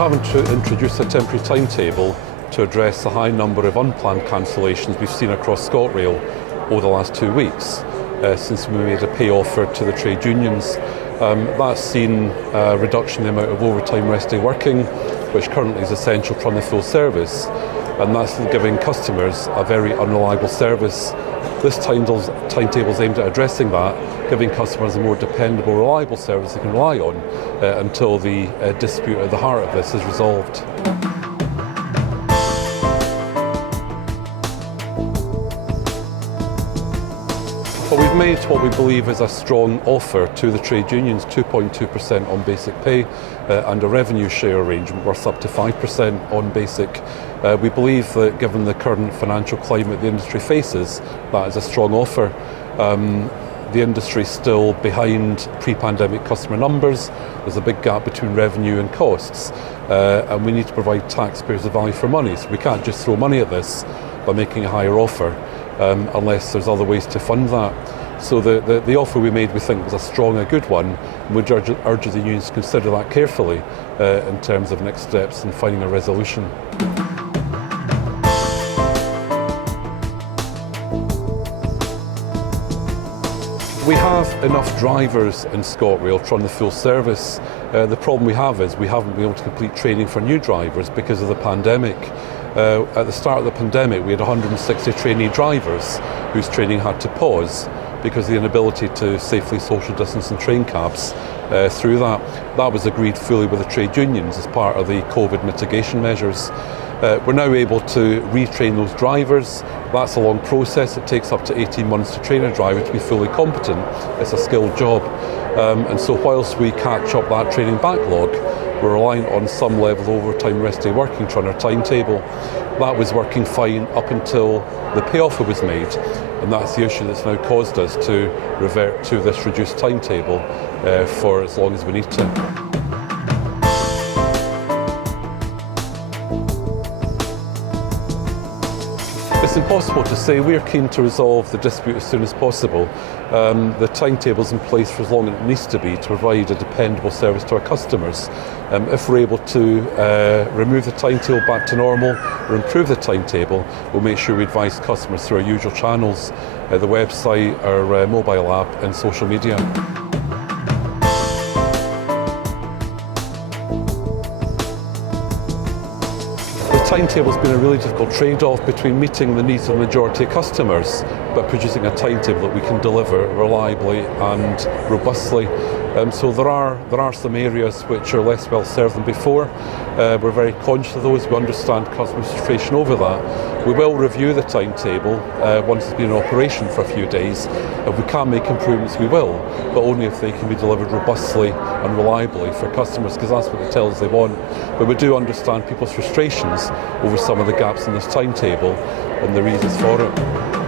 having to introduce a temporary timetable to address the high number of unplanned cancellations we've seen across ScotRail over the last 2 weeks since we made a pay offer to the trade unions. That's seen a reduction in the amount of overtime rest day working, which currently is essential to run the full service, and that's giving customers a very unreliable service. This timetable is aimed at addressing that, giving customers a more dependable, reliable service they can rely on until the dispute at the heart of this is resolved. But we've made what we believe is a strong offer to the trade unions, 2.2% on basic pay and a revenue share arrangement worth up to 5% on basic. We believe that given the current financial climate the industry faces, that is a strong offer. The industry is still behind pre-pandemic customer numbers. There's a big gap between revenue and costs, and we need to provide taxpayers the value for money. So we can't just throw money at this by making a higher offer unless there's other ways to fund that. So the offer we made, we think, was a strong, a good one, and we'd urge the unions to consider that carefully in terms of next steps in finding a resolution. We have enough drivers in ScotRail to run the full service. The problem we have is we haven't been able to complete training for new drivers because of the pandemic. At the start of the pandemic, we had 160 trainee drivers whose training had to pause because of the inability to safely social distance in train cabs through that. That was agreed fully with the trade unions as part of the COVID mitigation measures. We're now able to retrain those drivers. That's a long process. It takes up to 18 months to train a driver to be fully competent. It's a skilled job. And so whilst we catch up that training backlog, we're relying on some level of overtime rest day working to run our timetable. That was working fine up until the pay offer was made, and that's the issue that's now caused us to revert to this reduced timetable for as long as we need to. It's impossible to say. We're keen to resolve the dispute as soon as possible. The timetable's in place for as long as it needs to be to provide a dependable service to our customers. If we're able to remove the timetable back to normal or improve the timetable, we'll make sure we advise customers through our usual channels, the website, our mobile app and social media. The timetable has been a really difficult trade-off between meeting the needs of the majority of customers but producing a timetable that we can deliver reliably and robustly. So there are some areas which are less well served than before. We're very conscious of those. We understand customer frustration over that. We will review the timetable once it's been in operation for a few days. If we can make improvements, we will, but only if they can be delivered robustly and reliably for customers, because that's what they tell us they want. But we do understand people's frustrations over some of the gaps in this timetable and the reasons for it.